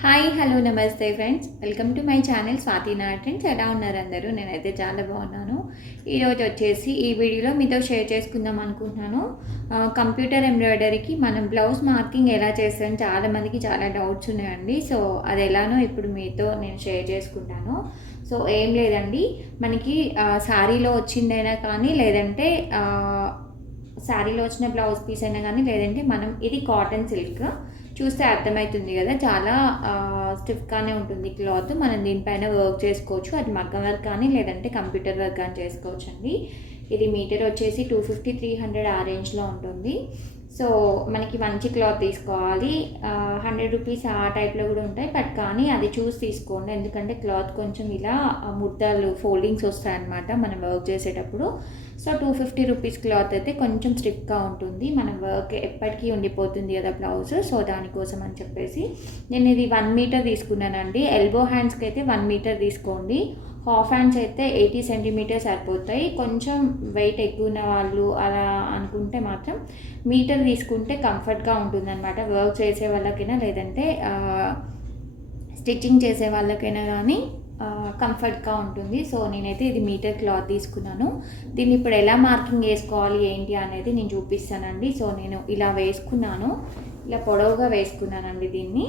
Hi hello నమస్తే friends, welcome to my channel Swathi not trends. ఎలా ఉన్నారు అందరూ? నేనైతే చాలా బాగున్నాను. ఈరోజు వచ్చేసి ఈ వీడియోలో మీతో షేర్ చేసుకుందాం అనుకుంటున్నాను. కంప్యూటర్ ఎంబ్రాయిడరీకి మనం బ్లౌజ్ మార్కింగ్ ఎలా చేస్తాం, చాలామందికి చాలా డౌట్స్ ఉన్నాయండి. సో అది ఎలానో ఇప్పుడు మీతో నేను షేర్ చేసుకుంటాను. సో ఏం లేదండి, మనకి శారీలో వచ్చిందైనా కానీ, లేదంటే శారీలో వచ్చిన బ్లౌజ్ పీస్ అయినా కానీ, లేదంటే మనం ఇది కాటన్ సిల్క్ చూస్తే అర్థమవుతుంది కదా, చాలా స్టిఫ్గానే ఉంటుంది క్లాత్. మనం దీనిపైన వర్క్ చేసుకోవచ్చు. అది మగ్గం వర్క్ కానీ, లేదంటే కంప్యూటర్ వర్క్ కానీ చేసుకోవచ్చు అండి. ఇది మీటర్ వచ్చేసి 250-300 ఆ రేంజ్లో ఉంటుంది. సో మనకి మంచి క్లాత్ తీసుకోవాలి. 100 రూపీస్ ఆ టైప్లో కూడా ఉంటాయి, బట్ కానీ అది చూసి తీసుకోండి. ఎందుకంటే క్లాత్ కొంచెం ఇలా ముద్దలు ఫోల్డింగ్స్ వస్తాయన్నమాట మనం వర్క్ చేసేటప్పుడు. సో 250 రూపీస్ క్లాత్ అయితే కొంచెం స్టిఫ్గా ఉంటుంది, మన వర్క్ ఎప్పటికీ ఉండిపోతుంది కదా బ్లౌజ్. సో దానికోసం అని చెప్పేసి నేను ఇది 1 మీటర్ తీసుకున్నానండి. ఎల్బో హ్యాండ్స్కి అయితే 1 మీటర్ తీసుకోండి. హాఫ్ హ్యాండ్స్ అయితే 80 సెంటీమీటర్స్ సరిపోతాయి. కొంచెం వెయిట్ ఎక్కువ ఉన్న వాళ్ళు అలా అనుకుంటే మాత్రం మీటర్ తీసుకుంటే కంఫర్ట్గా ఉంటుందన్నమాట. వర్క్ చేసే వాళ్ళకైనా, లేదంటే స్టిచ్చింగ్ చేసే వాళ్ళకైనా కానీ కంఫర్ట్గా ఉంటుంది. సో నేనైతే ఇది మీటర్ క్లాత్ తీసుకున్నాను. దీన్ని ఇప్పుడు ఎలా మార్కింగ్ వేసుకోవాలి ఏంటి అనేది నేను చూపిస్తానండి. సో నేను ఇలా వేసుకున్నాను, ఇలా పొడవుగా వేసుకున్నానండి దీన్ని.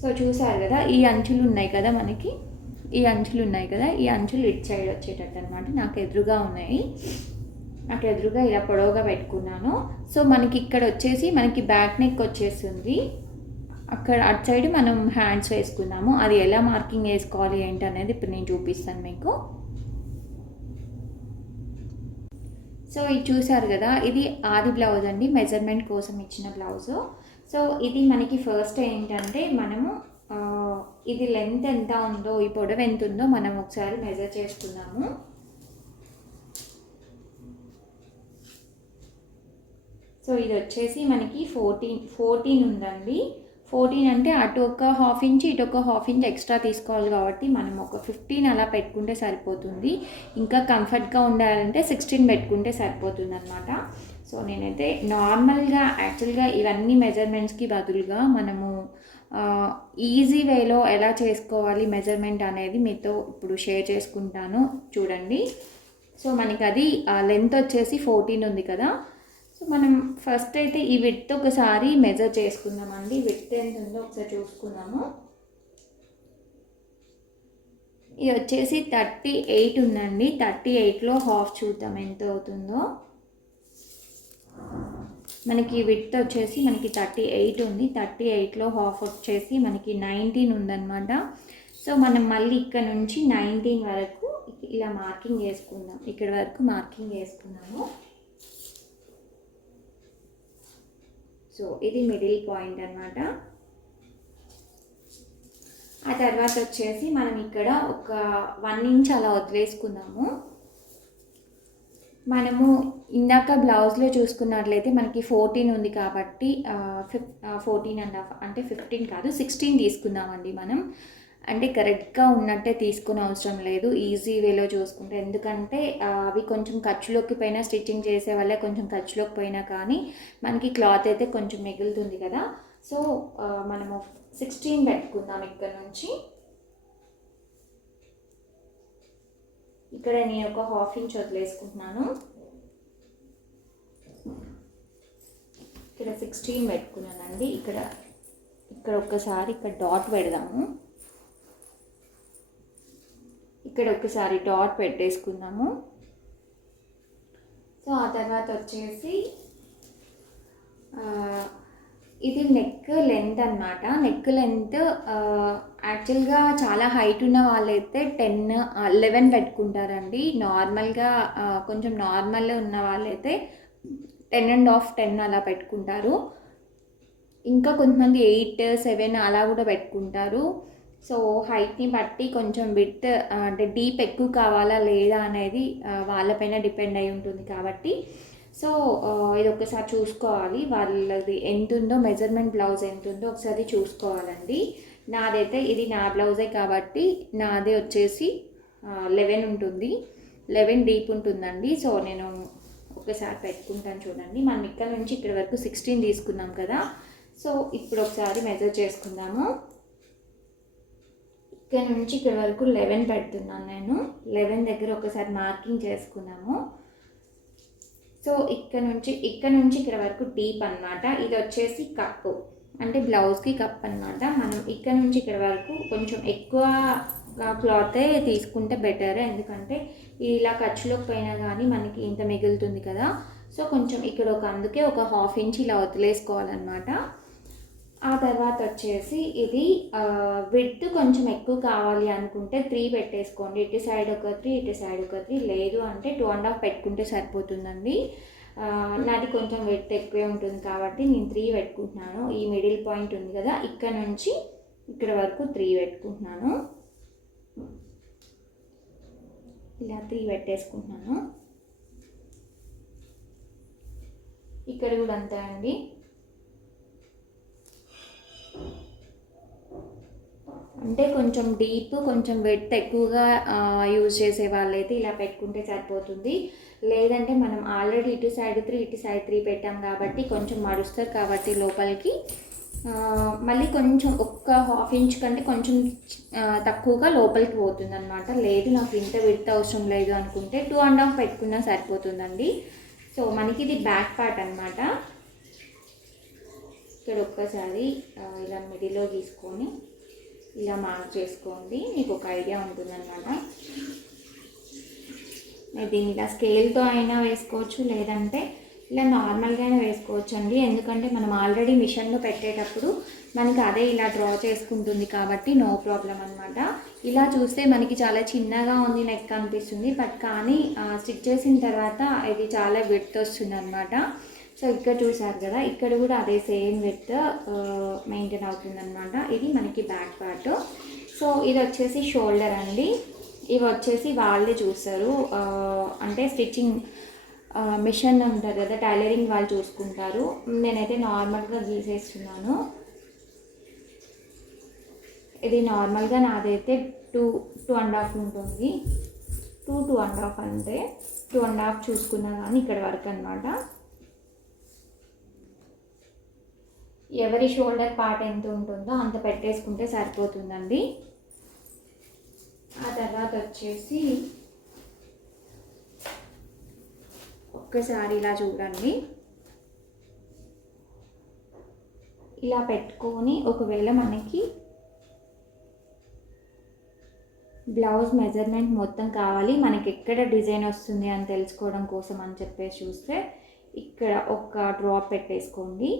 సో చూసారు కదా, ఈ అంచులు ఉన్నాయి కదా, మనకి ఈ అంచులు ఇటు సైడ్ వచ్చేటట్టు అనమాట. నాకు ఎదురుగా ఉన్నాయి, నాకు ఎదురుగా ఇలా పొడవుగా పెట్టుకున్నాను. సో మనకి ఇక్కడ వచ్చేసి మనకి బ్యాక్ నెక్ వచ్చేస్తుంది. అక్కడ అటు సైడ్ మనం హ్యాండ్స్ వేసుకున్నాము. అది ఎలా మార్కింగ్ వేసుకోవాలి ఏంటి అనేది ఇప్పుడు నేను చూపిస్తాను మీకు. సో ఇది చూసారు కదా, ఇది ఆది బ్లౌజ్ అండి, మెజర్మెంట్ కోసం ఇచ్చిన బ్లౌజు. సో ఇది మనకి ఫస్ట్ ఏంటంటే, మనము ఇది లెంత్ ఎంత ఉందో, ఈ పొడవు ఎంత ఉందో మనం ఒకసారి మెజర్ చేసుకున్నాము. సో ఇది వచ్చేసి మనకి 14 ఉందండి. 14 అంటే అటు ఒక హాఫ్ ఇంచ్, ఇటు ఒక హాఫ్ ఇంచ్ ఎక్స్ట్రా తీసుకోవాలి కాబట్టి మనం ఒక 15 అలా పెట్టుకుంటే సరిపోతుంది. ఇంకా కంఫర్ట్గా ఉండాలంటే 16 పెట్టుకుంటే సరిపోతుంది అనమాట. సో నేనైతే నార్మల్గా యాక్చువల్గా ఇవన్నీ మెజర్మెంట్స్కి బదులుగా మనము ఈజీ వేలో ఎలా చేసుకోవాలి మెజర్మెంట్ అనేది మీతో ఇప్పుడు షేర్ చేసుకుంటాను, చూడండి. సో మనకి అది లెంత్ వచ్చేసి 14 ఉంది కదా. సో మనం ఫస్ట్ అయితే ఈ విడ్త్ ఒకసారి మెజర్ చేసుకుందామండి. విడ్త్ ఎంత ఉందో ఒకసారి చూసుకుందాము. ఇది వచ్చేసి 38 ఉందండి. 38లో హాఫ్ చూద్దాం ఎంత అవుతుందో. మనకి విడ్త్ వచ్చేసి మనకి 38 ఉంది. 38లో హాఫ్ వచ్చేసి మనకి 19 ఉందన్నమాట. సో మనం మళ్ళీ ఇక్కడ నుంచి 19 వరకు ఇలా మార్కింగ్ చేసుకుందాం. ఇక్కడ వరకు మార్కింగ్ చేసుకున్నాము. సో ఇది మిడిల్ పాయింట్ అనమాట. ఆ తర్వాత వచ్చేసి మనం ఇక్కడ ఒక 1 ఇంచ్ అలా వదిలేసుకుందాము. మనము ఇందాక బ్లౌజ్లో చూసుకున్నట్లయితే మనకి 14 ఉంది కాబట్టి 14.5 అంటే 15 కాదు 16 తీసుకుందామండి మనం. అంటే కరెక్ట్గా ఉన్నట్టే తీసుకునే అవసరం లేదు, ఈజీ వేలో చూసుకుంటే. ఎందుకంటే అవి కొంచెం ఖర్చులోకి పోయినా, స్టిచ్చింగ్ చేసే వల్ల కొంచెం ఖర్చులోకి పోయినా కానీ మనకి క్లాత్ అయితే కొంచెం మిగులుతుంది కదా. సో మనము 16 పెట్టుకుందాం. ఇక్కడ నుంచి ఇక్కడ నేను ఒక హాఫ్ ఇంచ్ వదిలేసుకుంటున్నాను. ఇక్కడ 16 పెట్టుకున్నానండి. ఇక్కడ ఒక్కసారి ఇక్కడ డాట్ పెడదాము. ఇక్కడ ఒకసారి డాట్ పెట్టేసుకుందాము. సో ఆ తర్వాత వచ్చేసి ఇది నెక్ లెంత్ అన్నమాట. నెక్ లెంత్ యాక్చువల్గా చాలా హైట్ ఉన్న వాళ్ళైతే 11 పెట్టుకుంటారండి. నార్మల్గా కొంచెం నార్మల్ ఉన్న వాళ్ళైతే 10.5 అలా పెట్టుకుంటారు. ఇంకా కొంతమంది 8, 7 అలా కూడా పెట్టుకుంటారు. సో హైట్ని బట్టి కొంచెం విడ్త్ అంటే డీప్ ఎక్కువ కావాలా లేదా అనేది వాళ్ళపైన డిపెండ్ అయి ఉంటుంది కాబట్టి. సో ఇది ఒకసారి చూసుకోవాలి, వాళ్ళది ఎంత ఉందో మెజర్మెంట్ బ్లౌజ్ ఎంత ఉందో ఒకసారి చూసుకోవాలండి. నాదైతే ఇది నా బ్లౌజే కాబట్టి నాది వచ్చేసి 11 ఉంటుంది, 11 డీప్ ఉంటుందండి. సో నేను ఒకసారి పెట్టుకుంటాను చూడండి. మనం ఇక్కడ నుంచి ఇక్కడ వరకు 16 తీసుకున్నాం కదా. సో ఇప్పుడు ఒకసారి మెజర్ చేసుకుందాము. ఇక్కడ నుంచి ఇక్కడ వరకు 11 పెడుతున్నాను నేను. 11 దగ్గర ఒకసారి మార్కింగ్ చేసుకున్నాము. సో ఇక్కడ నుంచి ఇక్కడ వరకు డీప్ అనమాట. ఇది వచ్చేసి కప్పు, అంటే బ్లౌజ్కి కప్ అనమాట. మనం ఇక్కడ నుంచి ఇక్కడ వరకు కొంచెం ఎక్కువ క్లాతే తీసుకుంటే బెటర్, ఎందుకంటే ఇలా ఖర్చులోకి పోయినా కానీ మనకి ఇంత మిగులుతుంది కదా. సో కొంచెం ఇక్కడ అందుకే ఒక 1/2 ఇంచ్ ఇలా వదిలేసుకోవాలన్నమాట. ఆ తర్వాత వచ్చేసి ఇది విడ్త్ కొంచెం ఎక్కువ కావాలి అనుకుంటే 3 పెట్టేసుకోండి. ఇటు సైడ్ ఒక 3, ఇటు సైడ్ ఒక 3, లేదు అంటే 2.5 పెట్టుకుంటే సరిపోతుందండి. నాది కొంచెం విడ్త్ ఎక్కువే ఉంటుంది కాబట్టి నేను 3 పెట్టుకుంటున్నాను. ఈ మిడిల్ పాయింట్ ఉంది కదా, ఇక్కడ నుంచి ఇక్కడ వరకు 3 పెట్టుకుంటున్నాను. ఇలా 3 పెట్టేసుకుంటున్నాను. ఇక్కడ కూడా అంతే అండి. అంటే కొంచెం డీప్, కొంచెం విడ్త్ ఎక్కువగా యూజ్ చేసే వాళ్ళైతే ఇలా పెట్టుకుంటే సరిపోతుంది. లేదంటే మనం ఆల్రెడీ ఇటు సైడ్ 3, ఇటు సైడ్ 3 పెట్టాం కాబట్టి కొంచెం మడుస్తారు కాబట్టి లోపలికి మళ్ళీ కొంచెం ఒక్క 1/2 ఇంచ్ కంటే కొంచెం తక్కువగా లోపలికి పోతుంది అనమాట. లేదు నాకు ఇంత విడ్త్ అవసరం లేదు అనుకుంటే 2.5 పెట్టుకున్నా సరిపోతుందండి. సో మనకి ఇది బ్యాక్ పార్ట్ అనమాట. ఇక్కడ ఒక్కసారి ఇలా మిడిల్లో తీసుకొని ఇలా మార్క్ చేసుకోండి, మీకు ఒక ఐడియా ఉంటుందన్నమాట. దీన్ని ఇలా స్కేల్తో అయినా వేసుకోవచ్చు, లేదంటే ఇలా నార్మల్గానే వేసుకోవచ్చు అండి. ఎందుకంటే మనం ఆల్రెడీ మిషన్లో పెట్టేటప్పుడు మనకి అదే ఇలా డ్రా చేసుకుంటుంది కాబట్టి నో ప్రాబ్లం అనమాట. ఇలా చూస్తే మనకి చాలా చిన్నగా ఉంది నెక్ అనిపిస్తుంది, బట్ కానీ స్టిచ్ చేసిన తర్వాత ఇది చాలా విడ్త్ వస్తుంది అనమాట. సో ఇక్కడ చూసారు కదా, ఇక్కడ కూడా అదే సేమ్ విడ్త్ మెయింటైన్ అవుతుంది అనమాట. ఇది మనకి బ్యాక్ పార్ట్. సో ఇది వచ్చేసి షోల్డర్ అండి. ఇవి వచ్చేసి వాళ్ళే చూస్తారు, అంటే స్టిచ్చింగ్ మిషన్ ఉంటుంది కదా, టైలరింగ్ వాళ్ళు చూసుకుంటారు. నేనైతే నార్మల్గా గీసేస్తున్నాను. ఇది నార్మల్గా నాదైతే 2.5 ఉంటుంది. 2.5 అంటే 2.5 చూసుకున్నా కానీ ఇక్కడ వరకు అనమాట. ఎవరి షోల్డర్ పార్ట్ ఎంత ఉంటుందో అంత పెట్టేసుకుంటే సరిపోతుందండి. ఆ తర్వాత వచ్చేసి ఒక్కసారి ఇలా చూడండి, ఇలా పెట్టుకొని ఒకవేళ మనకి బ్లౌజ్ మెజర్మెంట్ మొత్తం కావాలి, మనకి ఎక్కడ డిజైన్ వస్తుంది అని తెలుసుకోవడం కోసం అని చెప్పేసి చూస్తే ఇక్కడ ఒక డ్రాప్ పెట్టేసుకోండి.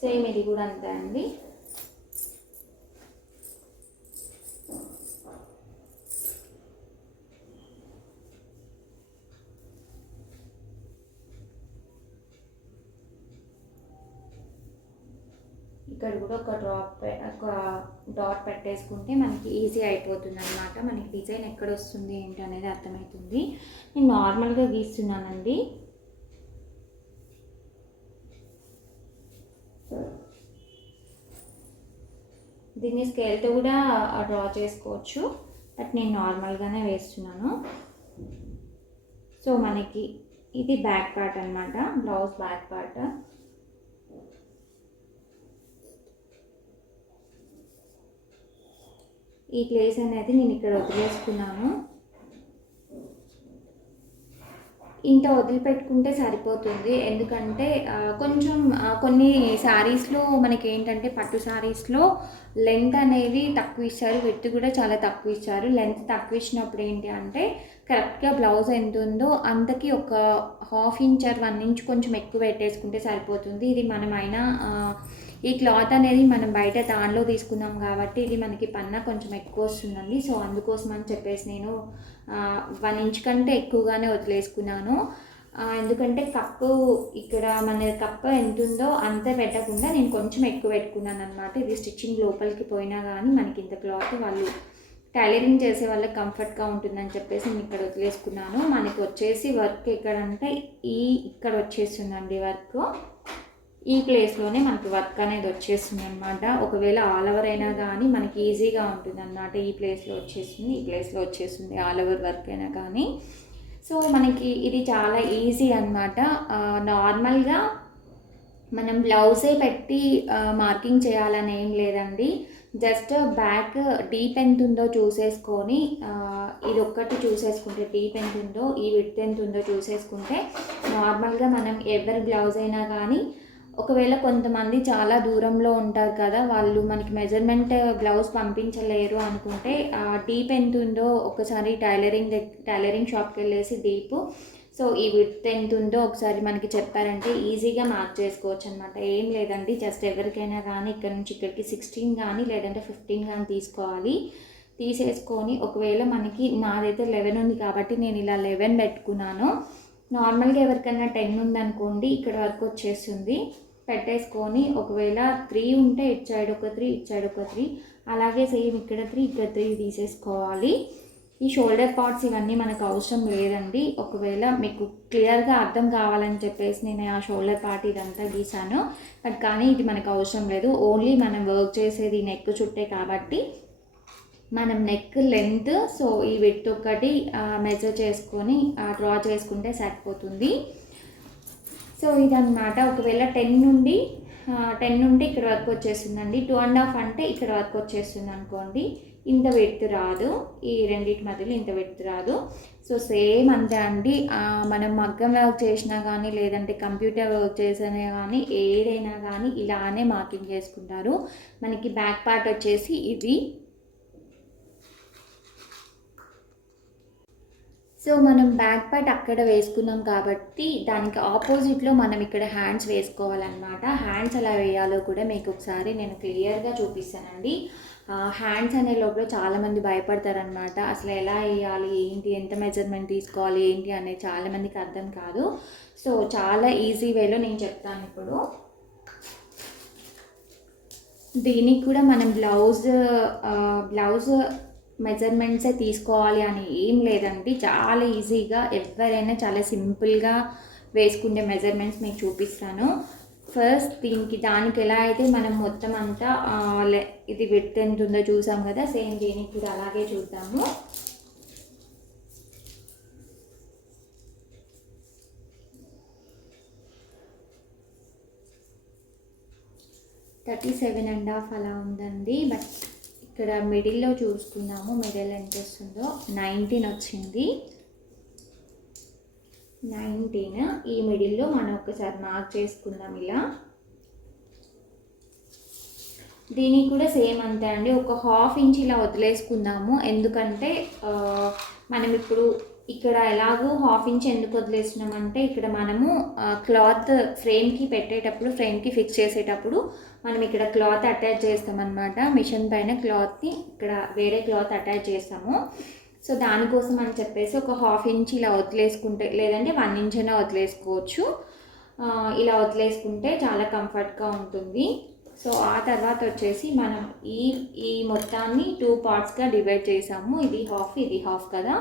సేమ్ ఇది కూడా అంతే అండి. ఇక్కడ కూడా ఒక డాట్ పెట్టేసుకుంటే మనకి ఈజీ అయిపోతుంది అనమాట. మనకి డిజైన్ ఎక్కడ వస్తుంది ఏంటి అనేది అర్థమవుతుంది. నేను నార్మల్గా గీస్తున్నానండి. దీన్ని స్కేల్తో కూడా డ్రా చేసుకోవచ్చు, బట్ నేను నార్మల్గానే వేస్తున్నాను. సో మనకి ఇది బ్యాక్ పార్ట్ అనమాట, బ్లౌజ్ బ్యాక్ పార్ట్. ఈ ప్లేస్ అనేది నేను ఇక్కడ వదిలేసుకున్నాను. ఇంత వదిలిపెట్టుకుంటే సరిపోతుంది, ఎందుకంటే కొంచెం కొన్ని శారీస్లో మనకి ఏంటంటే పట్టు శారీస్లో లెంత్ అనేది తక్కువ ఇచ్చారు, విడ్త్ కూడా చాలా తక్కువ ఇచ్చారు. లెంత్ తక్కువ ఇచ్చినప్పుడు ఏంటి అంటే కరెక్ట్గా బ్లౌజ్ ఎంత ఉందో అంతకి ఒక 1/2 ఇంచ్ ఆర్ 1 ఇంచ్ కొంచెం ఎక్కువ పెట్టేసుకుంటే సరిపోతుంది. ఇది మనమైనా ఈ క్లాత్ అనేది మనం బయట దానిలో తీసుకున్నాం కాబట్టి ఇది మనకి పన్నా కొంచెం ఎక్కువ వస్తుందండి. సో అందుకోసం అని చెప్పేసి నేను 1 ఇంచ్ కంటే ఎక్కువగానే వదిలేసుకున్నాను. ఎందుకంటే కప్పు ఇక్కడ మన కప్పు ఎంత ఉందో అంతే పెట్టకుండా నేను కొంచెం ఎక్కువ పెట్టుకున్నాను అనమాట. ఇది స్టిచ్చింగ్ లోపలికి పోయినా కానీ మనకి ఇంత క్లాత్ వాళ్ళు టైలరింగ్ చేసే వాళ్ళకి కంఫర్ట్గా ఉంటుందని చెప్పేసి నేను ఇక్కడ వదిలేసుకున్నాను. మనకి వచ్చేసి వర్క్ ఎక్కడంటే ఇక్కడ వచ్చేస్తుందండి వర్క్. ఈ ప్లేస్లోనే మనకి వర్క్ అనేది వచ్చేస్తుంది అనమాట. ఒకవేళ ఆల్ ఓవర్ అయినా కానీ మనకి ఈజీగా ఉంటుంది అన్నమాట. ఈ ప్లేస్లో వచ్చేస్తుంది, ఈ ప్లేస్లో వచ్చేస్తుంది ఆల్ ఓవర్ వర్క్ అయినా కానీ. సో మనకి ఇది చాలా ఈజీ అనమాట. నార్మల్గా మనం బ్లౌజే పెట్టి మార్కింగ్ చేయాలని ఏం లేదండి. జస్ట్ బ్యాక్ డీప్ ఎంత ఉందో చూసేసుకొని ఇది ఒక్కటి చూసేసుకుంటే డీప్ ఎంత ఉందో, ఈ విడ్త్ ఎంత ఉందో చూసేసుకుంటే నార్మల్గా మనం ఎవరి బ్లౌజ్ అయినా కానీ, ఒకవేళ కొంతమంది చాలా దూరంలో ఉంటారు కదా, వాళ్ళు మనకి మెజర్మెంట్ బ్లౌజ్ పంపించలేరు అనుకుంటే డీప్ ఎంత ఉందో ఒకసారి టైలరింగ్ షాప్కి వెళ్ళేసి డీప్, సో ఈ విడ్త్ ఎంత ఉందో ఒకసారి మనకి చెప్పారంటే ఈజీగా మార్క్ చేసుకోవచ్చు అనమాట. ఏం లేదండి, జస్ట్ ఎవరికైనా కానీ ఇక్కడ నుంచి ఇక్కడికి 16 కానీ లేదంటే 15 కానీ తీసుకోవాలి. తీసేసుకొని ఒకవేళ మనకి నాదైతే 11 ఉంది కాబట్టి నేను ఇలా 11 పెట్టుకున్నాను. నార్మల్గా ఎవరికైనా 10 ఉందనుకోండి ఇక్కడ వరకు వచ్చేస్తుంది. పెట్టేసుకొని ఒకవేళ 3 ఉంటే ఇటు సైడ్ ఒక 3 ఇటు సైడ్ ఒక 3 అలాగే సేమ్ ఇక్కడ 3 ఇక్కడ 3 తీసేసుకోవాలి. ఈ షోల్డర్ పార్ట్స్ ఇవన్నీ మనకు అవసరం లేదండి. ఒకవేళ మీకు క్లియర్గా అర్థం కావాలని చెప్పేసి నేను ఆ షోల్డర్ పార్ట్ ఇదంతా గీసాను. బట్ కానీ ఇది మనకు అవసరం లేదు. ఓన్లీ మనం వర్క్ చేసేది నెక్ చుట్టే కాబట్టి మనం నెక్ లెంత్, సో ఈ విడ్త్ ఒకటి మెజర్ చేసుకొని డ్రా చేసుకుంటే సరిపోతుంది. సో ఇదన్నమాట. ఒకవేళ 10 నుండి ఇక్కడ వరకు వచ్చేస్తుందండి. 2.5 అంటే ఇక్కడ వరకు వచ్చేస్తుంది అనుకోండి. ఇంత విడ్త్ రాదు, ఈ రెండింటి మధ్యలో ఇంత విడ్త్ రాదు. సో సేమ్ అంతే అండి. మనం మగ్గం వర్క్ చేసినా కానీ లేదంటే కంప్యూటర్ వర్క్ చేసినా కానీ ఏదైనా కానీ ఇలానే మార్కింగ్ చేసుకుంటారు. మనకి బ్యాక్ పార్ట్ వచ్చేసి ఇది. సో మనం బ్యాక్ పార్ట్ అక్కడ వేసుకున్నాం కాబట్టి దానికి ఆపోజిట్లో మనం ఇక్కడ హ్యాండ్స్ వేసుకోవాలన్నమాట. హ్యాండ్స్ ఎలా వేయాలో కూడా మీకు ఒకసారి నేను క్లియర్గా చూపిస్తానండి. హ్యాండ్స్ అనే లోపల చాలామంది భయపడతారనమాట. అసలు ఎలా వేయాలి, ఏంటి, ఎంత మెజర్మెంట్ తీసుకోవాలి ఏంటి అనేది చాలామందికి అర్థం కాదు. సో చాలా ఈజీ వేలో నేను చెప్తాను ఇప్పుడు. దీనికి కూడా మనం బ్లౌజ్ మెజర్మెంట్సే తీసుకోవాలి అని ఏం లేదండి. చాలా ఈజీగా ఎవరైనా చాలా సింపుల్గా వేసుకునే మెజర్మెంట్స్ మీకు చూపిస్తాను. ఫస్ట్ దానికి ఎలా అయితే మనం మొత్తం అంతా ఇది విడ్త్ ఎంత ఉందో చూసాం కదా, సేమ్ దీనికి కూడా అలాగే చూద్దాము. $37.5 అలా ఉందండి. బట్ ఇక్కడ మిడిల్లో చూసుకున్నాము, మిడిల్ ఎంత వస్తుందో 19 వచ్చింది. 19 ఈ మిడిల్లో మనం ఒకసారి మార్క్ చేసుకుందాం ఇలా. దీనికి కూడా సేమ్ అంతే అండి. ఒక 1/2 ఇంచ్ ఇలా వదిలేసుకుందాము. ఎందుకంటే మనం ఇప్పుడు ఇక్కడ ఎలాగో 1/2 ఇంచ్ ఎందుకు వదిలేస్తున్నామంటే ఇక్కడ మనము క్లాత్ ఫ్రేమ్కి పెట్టేటప్పుడు, ఫ్రేమ్కి ఫిక్స్ చేసేటప్పుడు మనం ఇక్కడ క్లాత్ అటాచ్ చేస్తామన్నమాట. మిషన్ పైన క్లాత్ని ఇక్కడ వేరే క్లాత్ అటాచ్ చేస్తాము. సో దానికోసం అని చెప్పేసి ఒక 1/2 ఇంచ్ ఇలా వదిలేసుకుంటే, లేదంటే 1 ఇంచ్ అయినా వదిలేసుకోవచ్చు. ఇలా వదిలేసుకుంటే చాలా కంఫర్ట్గా ఉంటుంది. సో ఆ తర్వాత వచ్చేసి మనం ఈ మొత్తాన్ని 2 పార్ట్స్గా డివైడ్ చేసాము. ఇది హాఫ్, ఇది హాఫ్ కదా.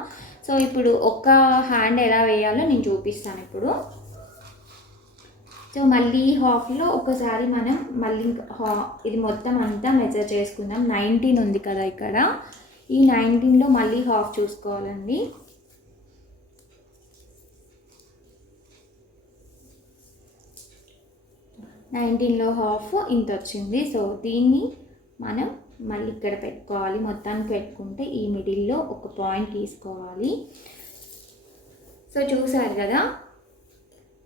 సో ఇప్పుడు ఒక హ్యాండ్ ఎలా వేయాలో నేను చూపిస్తాను ఇప్పుడు. సో మళ్ళీ హాఫ్లో ఒకసారి మనం మళ్ళీ ఇది మొత్తం అంతా మెజర్ చేసుకుందాం. 19 ఉంది కదా ఇక్కడ. ఈ 19లో మళ్ళీ హాఫ్ చూసుకోవాలండి. నైన్టీన్లో హాఫ్ ఇంత వచ్చింది. సో దీన్ని మనం మళ్ళీ ఇక్కడ పెట్టుకోవాలి. మొత్తానికి పెట్టుకుంటే ఈ మిడిల్లో ఒక పాయింట్ తీసుకోవాలి. సో చూసారు కదా,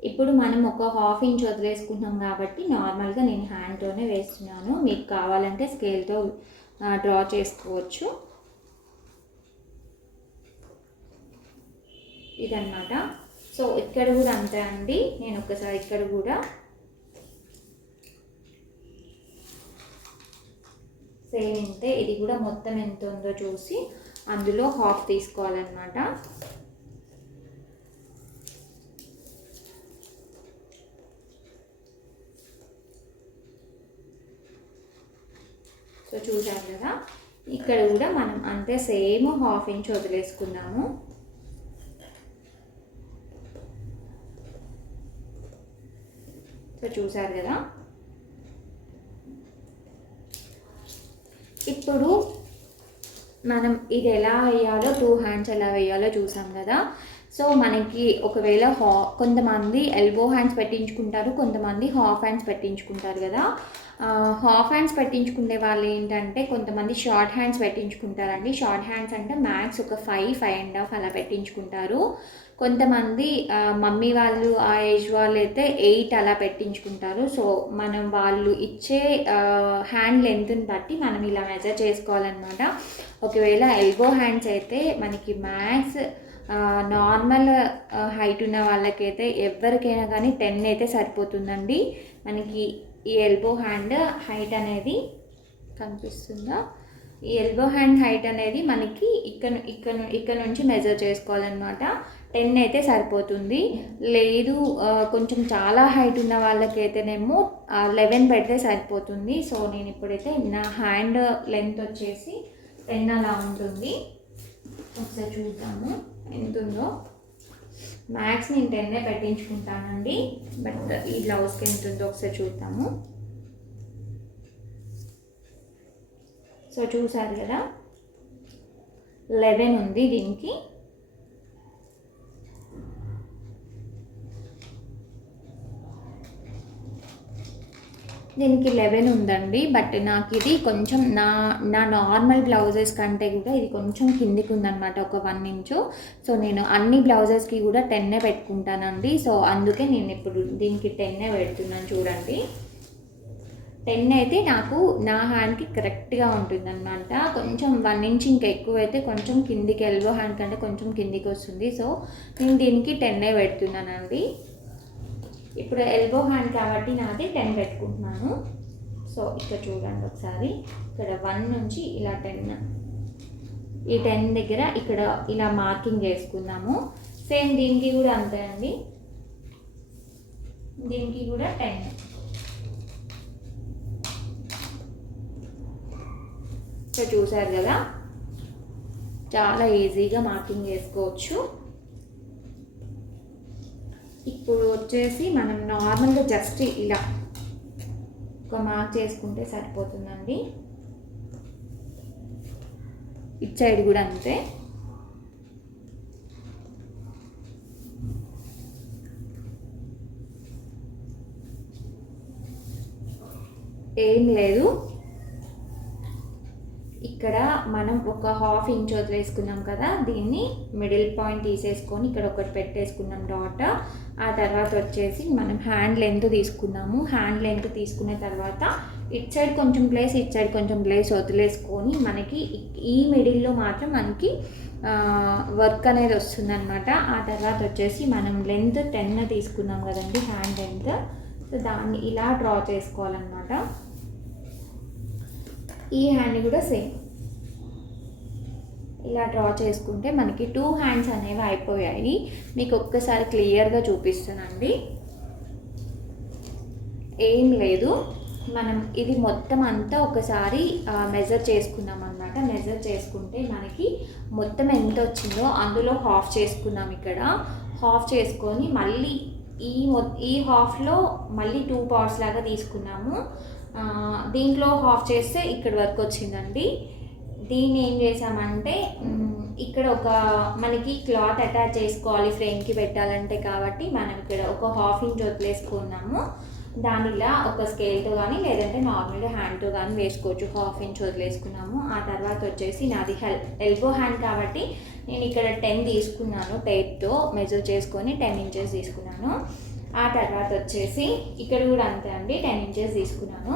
ఇప్పుడు మనం ఒక 1/2 ఇంచ్ వదిలేసుకుంటున్నాం కాబట్టి నార్మల్గా నేను హ్యాండ్తోనే వేస్తున్నాను. మీకు కావాలంటే స్కేల్తో డ్రా చేసుకోవచ్చు. ఇదన్నమాట. సో ఇక్కడ కూడా అంతే అండి. నేను ఒకసారి ఇక్కడ కూడా సేమ్ ఇంతే. ఇది కూడా మొత్తం ఎంత ఉందో చూసి అందులో హాఫ్ తీసుకోవాలన్నమాట. సో చూసారు కదా, ఇక్కడ కూడా మనం అంతే సేమ్ 1/2 ఇంచ్ వదిలేసుకున్నాము. సో చూసారు కదా, ఇప్పుడు మనం ఇది ఎలా వేయాలో, 2 హ్యాండ్స్ ఎలా వేయాలో చూసాం కదా. సో మనకి ఒకవేళ కొంతమంది ఎల్బో హ్యాండ్స్ పెట్టించుకుంటారు, కొంతమంది హాఫ్ హ్యాండ్స్ పెట్టించుకుంటారు కదా. హాఫ్ హ్యాండ్స్ పెట్టించుకునే వాళ్ళు ఏంటంటే కొంతమంది షార్ట్ హ్యాండ్స్ పెట్టించుకుంటారండి. షార్ట్ హ్యాండ్స్ అంటే మ్యాక్స్ ఒక 5.5 అలా పెట్టించుకుంటారు. కొంతమంది మమ్మీ వాళ్ళు ఆ ఏజ్ వాళ్ళు అయితే 8 అలా పెట్టించుకుంటారు. సో మనం వాళ్ళు ఇచ్చే హ్యాండ్ లెంత్ని బట్టి మనం ఇలా మెజర్ చేసుకోవాలన్నమాట. ఒకవేళ ఎల్బో హ్యాండ్స్ అయితే మనకి మ్యాక్స్ నార్మల్ హైట్ ఉన్న వాళ్ళకైతే ఎవరికైనా కానీ 10 అయితే సరిపోతుందండి. మనకి ఈ ఎల్బో హ్యాండ్ హైట్ అనేది కనిపిస్తుందా? ఈ ఎల్బో హ్యాండ్ హైట్ అనేది మనకి ఇక్కడ నుంచి మెజర్ చేసుకోవాలన్నమాట. 10 అయితే సరిపోతుంది. లేదు కొంచెం చాలా హైట్ ఉన్న వాళ్ళకైతేనేమో 11 పెడితే సరిపోతుంది. సో నేను ఇప్పుడైతే నా హ్యాండ్ లెంత్ వచ్చేసి 10 అలా ఉంటుంది. ఒకసారి చూద్దాము ఎంత ఉందో. మ్యాక్స్ నేను 10 పెట్టించుకుంటానండి. బట్ ఈ బ్లౌజ్కి ఎంత ఉందో ఒకసారి చూద్దాము. సో చూసారు కదా 11 ఉంది దీనికి. దీనికి 11 ఉందండి. బట్ నాకు ఇది కొంచెం నా నార్మల్ బ్లౌజెస్ కంటే కూడా ఇది కొంచెం కిందికి ఉందన్నమాట, ఒక 1 ఇంచు. సో నేను అన్ని బ్లౌజెస్కి కూడా 10 పెట్టుకుంటానండి. సో అందుకే నేను ఇప్పుడు దీనికి 10 పెడుతున్నాను. చూడండి 10 అయితే నాకు నా హ్యాండ్కి కరెక్ట్గా ఉంటుందన్నమాట. కొంచెం 1 ఇంచ్ ఇంకా ఎక్కువ అయితే కొంచెం కిందికి, ఎల్బో హ్యాండ్ కంటే కొంచెం కిందికి వస్తుంది. సో నేను దీనికి 10 పెడుతున్నానండి. ఇప్పుడు ఎల్బో హ్యాండ్ కాబట్టి నాది 10 పెట్టుకుంటున్నాను. సో ఇక్కడ చూడండి ఒకసారి, ఇక్కడ 1 నుంచి ఇలా 10, ఈ 10 దగ్గర ఇక్కడ ఇలా మార్కింగ్ చేసుకుందాము. సేమ్ దీనికి కూడా అంతే అండి. దీనికి కూడా 10. సో చూసారు కదా చాలా ఈజీగా మార్కింగ్ చేసుకోవచ్చు. ఇప్పుడు వచ్చేసి మనం నార్మల్గా జస్ట్ ఇలా ఒక మార్క్ చేసుకుంటే సరిపోతుందండి. ఇటు సైడ్ కూడా అంతే. ఏం లేదు, ఇక్కడ మనం ఒక 1/2 ఇంచ్ వదిలేసుకున్నాం కదా, దీన్ని మిడిల్ పాయింట్ తీసేసుకొని ఇక్కడ ఒకటి పెట్టేసుకున్నాం డాట్. ఆ తర్వాత వచ్చేసి మనం హ్యాండ్ లెంత్ తీసుకున్నాము. హ్యాండ్ లెంత్ తీసుకున్న తర్వాత ఇటు సైడ్ కొంచెం ప్లేస్, ఇటు సైడ్ కొంచెం ప్లేస్ వదిలేసుకొని మనకి ఈ మిడిల్లో మాత్రం మనకి వర్క్ అనేది వస్తుందన్నమాట. ఆ తర్వాత వచ్చేసి మనం లెంత్ 10 తీసుకున్నాం కదండి హ్యాండ్ లెంత్. సో దాన్ని ఇలా డ్రా చేసుకోవాలన్నమాట. ఈ హ్యాండ్ కూడా సేమ్ ఇలా డ్రా చేసుకుంటే మనకి 2 హ్యాండ్స్ అనేవి అయిపోయాయి. మీకు ఒక్కసారి క్లియర్గా చూపిస్తానండి. ఏం లేదు, మనం ఇది మొత్తం అంతా ఒకసారి మెజర్ చేసుకున్నాం అన్నమాట. మెజర్ చేసుకుంటే మనకి మొత్తం ఎంత వచ్చిందో అందులో హాఫ్ చేసుకున్నాం. ఇక్కడ హాఫ్ చేసుకొని మళ్ళీ ఈ హాఫ్లో మళ్ళీ 2 పార్ట్స్ లాగా తీసుకున్నాము. దీంట్లో హాఫ్ చేస్తే ఇక్కడ వరకు వచ్చిందండి. దీన్ని ఏం చేసామంటే ఇక్కడ ఒక మనకి క్లాత్ అటాచ్ చేసుకోవాలి ఫ్రేమ్కి పెట్టాలంటే, కాబట్టి మనం ఇక్కడ ఒక 1/2 ఇంచ్ వదిలేసుకున్నాము. దానిలా ఒక స్కేల్తో కానీ లేదంటే నార్మల్గా హ్యాండ్తో కానీ వేసుకోవచ్చు. 1/2 ఇంచ్ వదిలేసుకున్నాము. ఆ తర్వాత వచ్చేసి నాది ఎల్బో హ్యాండ్ కాబట్టి నేను ఇక్కడ 10 తీసుకున్నాను. టేప్తో మెజర్ చేసుకొని 10 ఇంచెస్ తీసుకున్నాను. ఆ తర్వాత వచ్చేసి ఇక్కడ కూడా అంతే అండి, 10 ఇంచెస్ తీసుకున్నాను.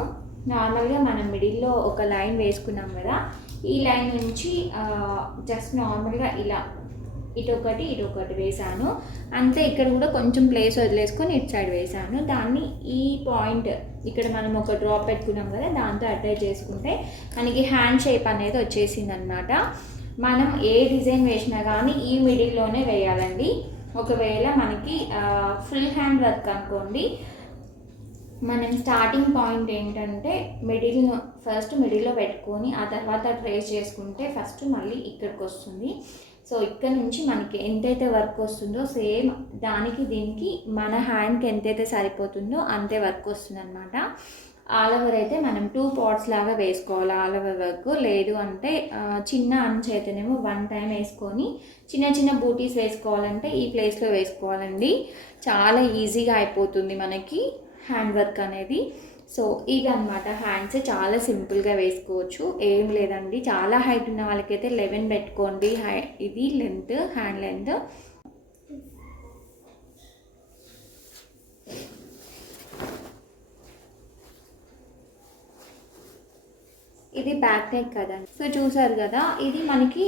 నార్మల్గా మనం మిడిల్లో ఒక లైన్ వేసుకున్నాం కదా, ఈ లైన్ నుంచి జస్ట్ నార్మల్గా ఇలా ఇటొకటి వేసాను అంతే. ఇక్కడ కూడా కొంచెం ప్లేస్ వదిలేసుకొని ఇటు సైడ్ వేసాను. దాన్ని ఈ పాయింట్ ఇక్కడ మనం ఒక డ్రాప్ పెట్టుకున్నాం కదా, దాంతో అటాచ్ చేసుకుంటే మనకి హ్యాండ్ షేప్ అనేది వచ్చేసింది అనమాట. మనం ఏ డిజైన్ వేసినా కానీ ఈ మిడిల్లోనే వేయాలండి. ఒకవేళ మనకి ఫుల్ హ్యాండ్ వర్క్ అనుకోండి, మనం స్టార్టింగ్ పాయింట్ ఏంటంటే ఫస్ట్ మిడిల్లో పెట్టుకొని ఆ తర్వాత ట్రేస్ చేసుకుంటే ఫస్ట్ మళ్ళీ ఇక్కడికి వస్తుంది. సో ఇక్కడ నుంచి మనకి ఎంతైతే వర్క్ వస్తుందో సేమ్ దానికి దీనికి మన హ్యాండ్కి ఎంతైతే సరిపోతుందో అంతే వర్క్ వస్తుంది అనమాట. ఆల్ ఓవర్ అయితే మనం 2 పార్ట్స్ లాగా వేసుకోవాలి ఆల్ ఓవర్ వర్క్. లేదు అంటే చిన్న అంచు అయితేనేమో 1 టైం వేసుకొని చిన్న చిన్న బూటీస్ వేసుకోవాలంటే ఈ ప్లేస్లో వేసుకోవాలండి. చాలా ఈజీగా అయిపోతుంది మనకి హ్యాండ్ వర్క్ అనేది. సో ఇవి అనమాట హ్యాండ్స్ చాలా సింపుల్గా వేసుకోవచ్చు, ఏం లేదండి. చాలా హైట్ ఉన్న వాళ్ళకైతే 11 పెట్టుకోండి ఇది లెంత్, హ్యాండ్ లెంత్. ఇది బ్యాక్ నెక్ కదండి. సో చూసారు కదా, ఇది మనకి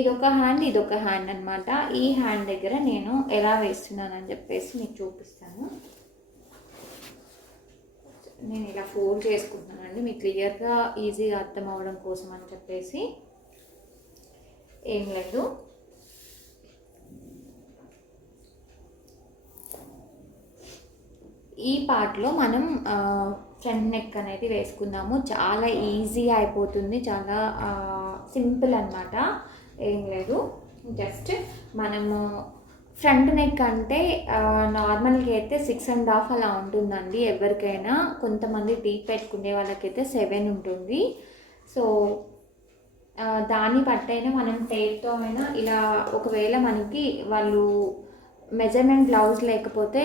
ఇదొక హ్యాండ్ ఇదొక హ్యాండ్ అనమాట. ఈ హ్యాండ్ దగ్గర నేను ఎలా వేస్తున్నానని చెప్పేసి మీకు చూపిస్తాను. నేను ఇలా ఫోల్డ్ చేసుకుంటున్నానండి మీకు క్లియర్గా ఈజీగా అర్థం అవ్వడం కోసం అని చెప్పేసి. ఏం లేదు, ఈ పార్ట్లో మనం ఫ్రంట్ నెక్ అనేది వేసుకుందాము. చాలా ఈజీగా అయిపోతుంది, చాలా సింపుల్ అనమాట. ఏం లేదు, జస్ట్ మనము ఫ్రంట్ నెక్ అంటే నార్మల్గా అయితే 6.5 అలా ఉంటుందండి ఎవరికైనా. కొంతమంది డీప్ పెట్టుకునే వాళ్ళకైతే 7 ఉంటుంది. సో దాన్ని బట్టైనా మనం టేప్తో అయినా ఇలా, ఒకవేళ మనకి వాళ్ళు మెజర్మెంట్ బ్లౌజ్ లేకపోతే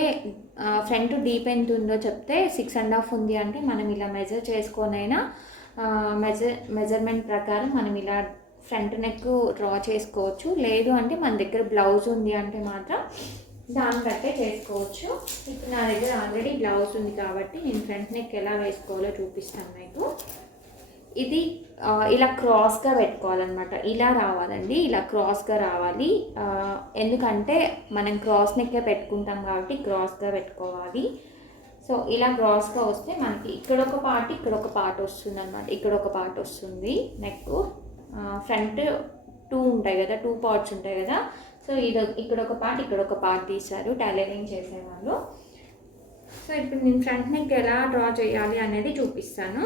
ఫ్రంట్ డీప్ ఎంత ఉందో చెప్తే 6.5 ఉంది అంటే మనం ఇలా మెజర్ చేసుకొనైనా మెజర్మెంట్ ప్రకారం మనం ఇలా ఫ్రంట్ నెక్ డ్రా చేసుకోవచ్చు. లేదు అంటే మన దగ్గర బ్లౌజ్ ఉంది అంటే మాత్రం దాన్ని బట్టే చేసుకోవచ్చు. ఇప్పుడు నా దగ్గర ఆల్రెడీ బ్లౌజ్ ఉంది కాబట్టి నేను ఫ్రంట్ నెక్ ఎలా వేసుకోవాలో చూపిస్తాను మీకు. ఇది ఇలా క్రాస్గా పెట్టుకోవాలన్నమాట. ఇలా రావాలండి, ఇలా క్రాస్గా రావాలి. ఎందుకంటే మనం క్రాస్ నెక్కే పెట్టుకుంటాం కాబట్టి క్రాస్గా పెట్టుకోవాలి. సో ఇలా క్రాస్గా వస్తే మనకి ఇక్కడ ఒక పార్ట్ వస్తుంది అనమాట. ఇక్కడ ఒక పార్ట్ వస్తుంది నెక్. ఫ్రంట్ 2 ఉంటాయి కదా, 2 పార్ట్స్ ఉంటాయి కదా. సో ఇది ఇక్కడ ఒక పార్ట్ తీశారు టైలరింగ్ చేసేవాళ్ళు. సో ఇప్పుడు నేను ఫ్రంట్ నెక్ ఎలా డ్రా చేయాలి అనేది చూపిస్తాను.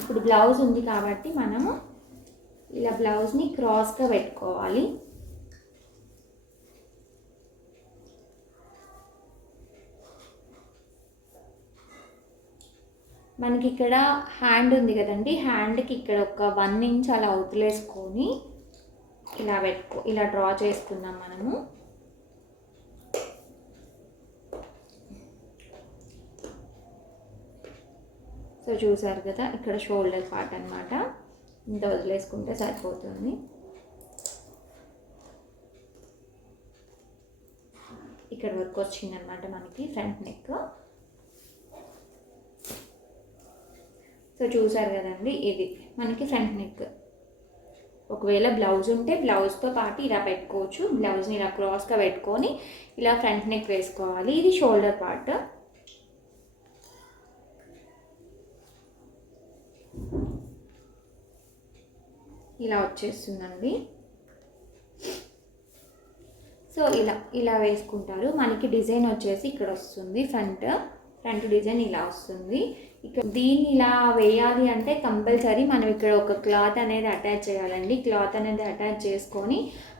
ఇప్పుడు బ్లౌజ్ ఉంది కాబట్టి మనము ఇలా బ్లౌజ్ని క్రాస్గా పెట్టుకోవాలి. మనకి ఇక్కడ హ్యాండ్ ఉంది కదండి, హ్యాండ్కి ఇక్కడ ఒక 1 ఇంచ్ అలా వదిలేసుకొని ఇలా డ్రా చేసుకుందాం మనము. సో చూసారు కదా, ఇక్కడ షోల్డర్ పార్ట్ అనమాట. ఇంత వదిలేసుకుంటే సరిపోతుంది. ఇక్కడ వరకు వచ్చిందనమాట మనకి ఫ్రంట్ నెక్. సో చూసారు కదండి, ఇది మనకి ఫ్రంట్ నెక్. ఒకవేళ బ్లౌజ్ ఉంటే బ్లౌజ్తో పాటు ఇలా పెట్టుకోవచ్చు. బ్లౌజ్ని ఇలా క్రాస్గా పెట్టుకొని ఇలా ఫ్రంట్ నెక్ వేసుకోవాలి. ఇది షోల్డర్ పార్ట్. ఇలా వచ్చేస్తుందండి. సో ఇలా వేసుకుంటారు. మనకి డిజైన్ వచ్చేసి ఇక్కడ వస్తుంది, ఫ్రంట్ డిజైన్ ఇలా వస్తుంది. ఇక్కడ దీన్ని ఇలా వేయాలి అంటే కంపల్సరీ మనం ఇక్కడ ఒక క్లాత్ అనేది అటాచ్ చేయాలండి. క్లాత్ అనేది అటాచ్ చేసుకొని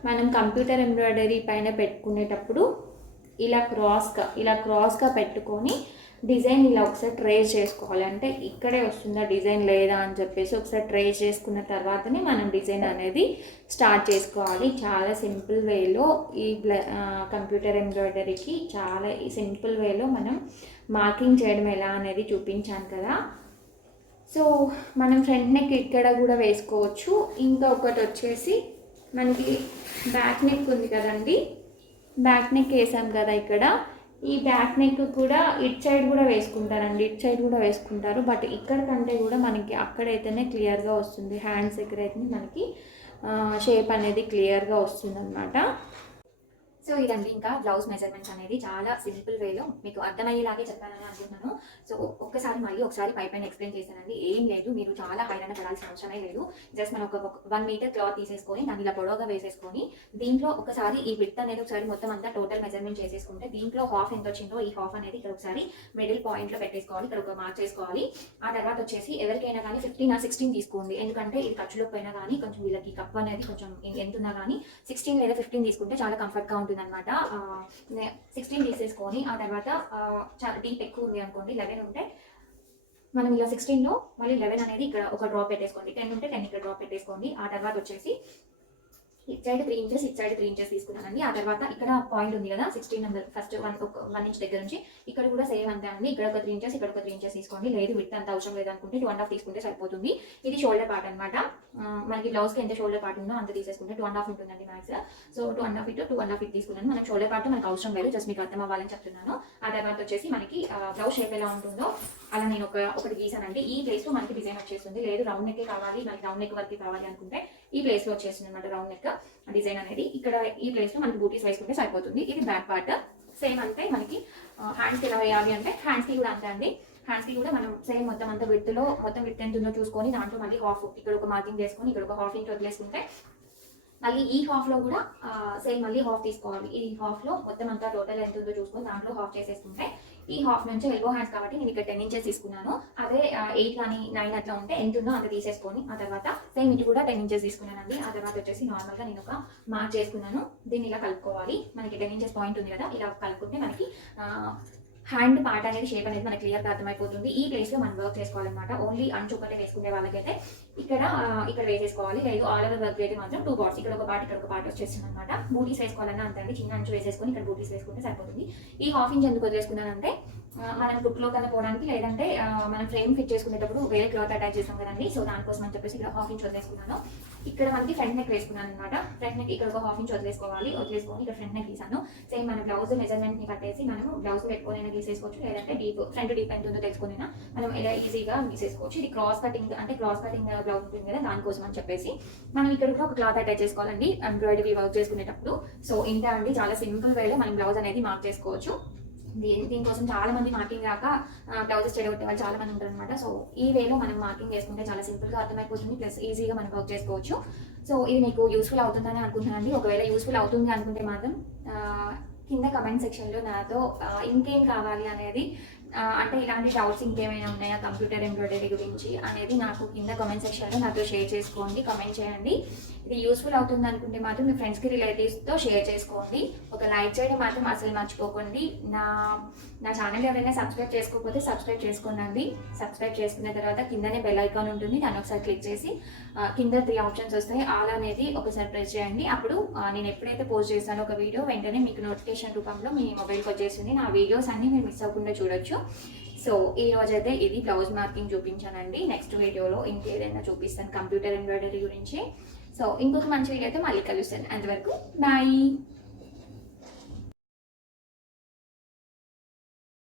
మనం కంప్యూటర్ ఎంబ్రాయిడరీ పైన పెట్టుకునేటప్పుడు ఇలా క్రాస్గా పెట్టుకొని డిజైన్ ఇలా ఒకసారి ట్రేస్ చేసుకోవాలి. అంటే ఇక్కడే వస్తుందా డిజైన్ లేదా అని చెప్పేసి ఒకసారి ట్రేస్ చేసుకున్న తర్వాతనే మనం డిజైన్ అనేది స్టార్ట్ చేసుకోవాలి. చాలా సింపుల్ వేలో ఈ కంప్యూటర్ ఎంబ్రాయిడరీకి చాలా సింపుల్ వేలో మనం మార్కింగ్ చేయడం ఎలా అనేది చూపించాను కదా. సో మనం ఫ్రంట్ నెక్ ఇక్కడ కూడా వేసుకోవచ్చు. ఇంకా ఒకటి వచ్చేసి మనకి బ్యాక్ నెక్ ఉంది కదండి, బ్యాక్ నెక్ వేసాం కదా ఇక్కడ. ఈ బ్యాక్ నెక్ కూడా ఇట్ సైడ్ కూడా వేసుకుంటారు. బట్ ఇక్కడ కంటే కూడా మనకి అక్కడైతేనే క్లియర్గా వస్తుంది. హ్యాండ్స్ దగ్గర అయితే మనకి షేప్ అనేది క్లియర్గా వస్తుంది అనమాట. సో ఇదండి ఇంకా బ్లౌజ్ మెజర్మెంట్స్ అనేది చాలా సింపుల్ వేలో మీకు అర్థమయ్యేలాగే చెప్పాలని అనుకుంటున్నాను. సో ఒకసారి పైన ఎక్స్ప్లెయిన్ చేశానండి. ఏం లేదు, మీరు చాలా హైరాణ పడాల్సిన అవసరమే లేదు. జస్ట్ మనం ఒక 1 మీటర్ క్లాత్ తీసేసుకొని దాన్ని ఇలా పొడవుగా వేసేసుకొని దీంట్లో ఒకసారి ఈ విడ్త్ అనేది ఒకసారి మొత్తం అంతా టోటల్ మెజర్మెంట్ చేసేసుకుంటే దీంట్లో హాఫ్ ఎంత వచ్చిందో ఈ హాఫ్ అనేది ఇక్కడ ఒకసారి మిడిల్ పాయింట్లో పెట్టేసుకోవాలి. ఇక్కడ ఒక మార్క్ చేసుకోవాలి. ఆ తర్వాత వచ్చేసి ఎవరికైనా కానీ 15 or 16 తీసుకోండి. ఎందుకంటే ఇది ఖర్చులో పోయినా కానీ కొంచెం వీళ్ళకి కప్ అనేది కొంచెం ఎంత ఉన్నా కానీ 16 లేదా 15 తీసుకుంటే చాలా కంఫర్ట్గా ఉంటుంది. ఉంటుందన్నమాట. 16 తీసేసుకొని ఆ తర్వాత చాలా డీప్ ఎక్కువ ఉంది అనుకోండి, 11 ఉంటే మనం ఇలా 16లో మళ్ళీ 11 అనేది ఇక్కడ ఒక డ్రాప్ పెట్టేసుకోండి. 10 ఉంటే 10 ఇక్కడ డ్రాప్ పెట్టేసుకోండి. ఆ తర్వాత వచ్చేసి ఇటు సైడ్ 3 ఇంచెస్, ఇటు సైడ్ 3 ఇంచెస్ తీసుకున్నానండి. ఆ తర్వాత ఇక్కడ పాయింట్ ఉంది కదా 16 నెంబర్, ఫస్ట్ 1 ఇంచ్ దగ్గర నుంచి ఇక్కడ కూడా సేమ్ అంతే అండి. ఇక్కడ ఒక 3 ఇంచెస్, ఇక్కడ ఒక 3 ఇంచెస్ తీసుకోండి. లేదు విత్ అంత అవసరం లేదనుకుంటే 2.5 తీసుకుంటే సరిపోతుంది. ఇది షోల్డర్ పార్ట్ అనమాట. మనకి బ్లౌజ్కి ఎంత షోల్డర్ పార్ట్ ఉందో అంత తీసేసుకుంటే 2.5 ఉంటుందండి మ్యాక్స్. సో 2.5 ఇటు 2.5 తీసుకున్నాను. మనం షోల్డర్ పార్ట్ మనకు అవసరం లేదు, జస్ట్ మీకు అర్థం అవ్వాలని చెప్తున్నాను. ఆ తర్వాత వచ్చేసి మనకి బ్లౌజ్ షేప్ ఎలా ఉంటుందో అలా నేను ఒకటి గీసానండి. ఈ ప్లేస్ లో మనకి డిజైన్ వచ్చేస్తుంది. లేదు రౌండ్ నెక్ కావాలి, మనకి రౌండ్ నెక్ వరకు కావాలి అనుకుంటే ఈ ప్లేస్ లో వచ్చేస్తుంది అనమాట రౌండ్ నెక్ డిజైన్ అనేది. ఇక్కడ ఈ ప్లేస్ లో మనకి బూటీస్ వేసుకుంటే సరిపోతుంది. ఇది బ్యాక్ పార్ట్ సేమ్ అంతే. మనకి హ్యాండ్స్ ఎలా వేయాలి అంటే హ్యాండ్స్ కి కూడా అంతే అండి. హ్యాండ్స్ కి కూడా మనం సేమ్ మొత్తం అంతా విడ్త్ లో మొత్తం విడ్త్ ఎంత ఉందో చూసుకొని దాంట్లో మళ్ళీ హాఫ్ ఇక్కడ ఒక మార్కింగ్ చేసుకొని ఇక్కడ ఒక హాఫ్ ఇంచ్ వదిలేసుకుంటే మళ్ళీ ఈ హాఫ్ లో కూడా సేమ్ మళ్ళీ హాఫ్ తీసుకోవాలి. ఈ హాఫ్ లో మొత్తం అంతా టోటల్ ఎంత ఉందో చూసుకొని దాంట్లో హాఫ్ చేసేసుకుంటే ఈ హాఫ్ నుంచి ఎల్బో హ్యాండ్స్ కాబట్టి నేను ఇక్కడ 10 ఇంచెస్ తీసుకున్నాను. అదే 8 కానీ 9 అట్లా ఉంటే ఎంత ఉందో అంత తీసేసుకొని ఆ తర్వాత సేమ్ ఇటు కూడా 10 ఇంచెస్ తీసుకున్నానండి. ఆ తర్వాత వచ్చేసి నార్మల్ గా నేను ఒక మార్క్ చేసుకున్నాను. దీన్ని ఇలా కలుపుకోవాలి. మనకి 10 ఇంచెస్ పాయింట్ ఉంది కదా, ఇలా కలుపుకుంటే మనకి హ్యాండ్ పార్ట్ అనేది షేప్ అనేది మనకి క్లియర్గా అర్థమైపోతుంది. ఈ ప్లేస్ లో మనం వర్క్ చేసుకోవాలన్నమాట. ఓన్లీ అంచు ఒకటే వేసుకునే వాళ్ళకైతే ఇక్కడ వేసేసుకోవాలి. లేదు ఆల్ ఓవర్ వర్క్ అయితే మాత్రం 2 పార్ట్స్, ఇక్కడ ఒక పార్ట్ ఇక్కడ ఒక పార్ట్ వచ్చేస్తుంది అనమాట. బూటీస్ వేసుకోవాలన్నా అంతే అండి. చిన్న అంచు వేసేసుకొని ఇక్కడ బూటీస్ వేసుకుంటే సరిపోతుంది. ఈ హాఫ్ ఇంచ్ ఎందుకు వదిలేసుకున్నానంటే మనం బుక్ లో కన్నా పోవడానికి, లేదంటే మనం ఫ్రేమ్ ఫిట్ చేసుకునేటప్పుడు వేరే క్లాత్ అటాచ్ చేస్తాం కదండి. సో దానికోసం అని చెప్పేసి ఇక్కడ హాఫ్ ఇంచ్ వదిలేసుకున్నాను. ఇక్కడ మనకి ఫ్రంట్ నెక్ వేసుకున్నాను అనమాట. ఫ్రంట్ నెక్ ఇక్కడ ఒక హాఫ్ ఇంచ్ వదిలేసుకొని ఇక్కడ ఫ్రంట్ నెక్ తీసాను. సేమ్ మన బ్లౌజ్ మెజర్మెంట్ ని పట్టేసి మనం బ్లౌజ్ పెట్టుకొని తీసేసుకోవచ్చు, లేదంటే ఫ్రంట్ డీప్ ఎంత ఉందో తెలుసుకుని మనం ఇలా ఈజీగా తీసేసుకోవచ్చు. ఇది క్రాస్ కటింగ్ బ్లౌజ్ ఉంటుంది కదా, దానికోసం అని చెప్పేసి మనం ఇక్కడ కూడా ఒక క్లాత్ అటాచ్ చేసుకోవాలండి ఎంబ్రాయిడరీ వర్క్ చేసుకునేటప్పుడు. సో ఇంతే అండి, చాలా సింపుల్ వేలో మనం బ్లౌజ్ అనేది మార్క్ చేసుకోవచ్చు. దీనికోసం చాలా మంది మార్కింగ్ రాక బ్లౌజెస్ చెడగొట్టే వాళ్ళు చాలా మంది ఉంటారు అనమాట. సో ఈ వేలో మనం మార్కింగ్ చేసుకుంటే చాలా సింపుల్ గా అర్థమైపోతుంది, ప్లస్ ఈజీగా మనం వర్క్ చేసుకోవచ్చు. సో ఇది మీకు యూస్ఫుల్ అవుతుందని అనుకుంటున్నానండి. ఒకవేళ యూస్ఫుల్ అవుతుంది అనుకుంటే మాత్రం కింద కమెంట్ సెక్షన్ లో నాతో ఇంకేం కావాలి అనేది, అంటే ఇలాంటి డౌట్స్ ఇంకేమైనా ఉన్నాయా కంప్యూటర్ ఎంబ్రాయిడరీ గురించి అనేది నాకు కింద కామెంట్ సెక్షన్లో నాతో షేర్ చేసుకోండి, కమెంట్ చేయండి. ఇది యూస్ఫుల్ అవుతుంది అనుకుంటే మాత్రం మీ ఫ్రెండ్స్కి రిలేటివ్స్తో షేర్ చేసుకోండి. ఒక లైక్ చేయడం మాత్రం అసలు మర్చిపోకండి. నా ఛానల్ ఎవరైనా సబ్స్క్రైబ్ చేసుకోకపోతే సబ్స్క్రైబ్ చేసుకోండి. సబ్స్క్రైబ్ చేసుకున్న తర్వాత కిందనే బెల్ ఐకాన్ ఉంటుంది, దాన్ని ఒకసారి క్లిక్ చేసి కింద 3 ఆప్షన్స్ వస్తాయి. ఆల్ అనేది ఒకసారి ప్రెస్ చేయండి. అప్పుడు నేను ఎప్పుడైతే పోస్ట్ చేస్తానో ఒక వీడియో వెంటనే మీకు నోటిఫికేషన్ రూపంలో మీ మొబైల్కి వచ్చేస్తుంది. నా వీడియోస్ అన్నీ మీరు మిస్ అవ్వకుండా చూడొచ్చు. సో ఈ రోజైతే ఇది బ్లౌజ్ మార్కింగ్ చూపించానండి. నెక్స్ట్ వీడియోలో ఇంకేదైనా చూపిస్తాను కంప్యూటర్ ఎంబ్రాయిడరీ గురించి. సో ఇంకొక మంచి వీడియో అయితే మళ్ళీ కలుస్తాను. అంతవరకు బాయ్.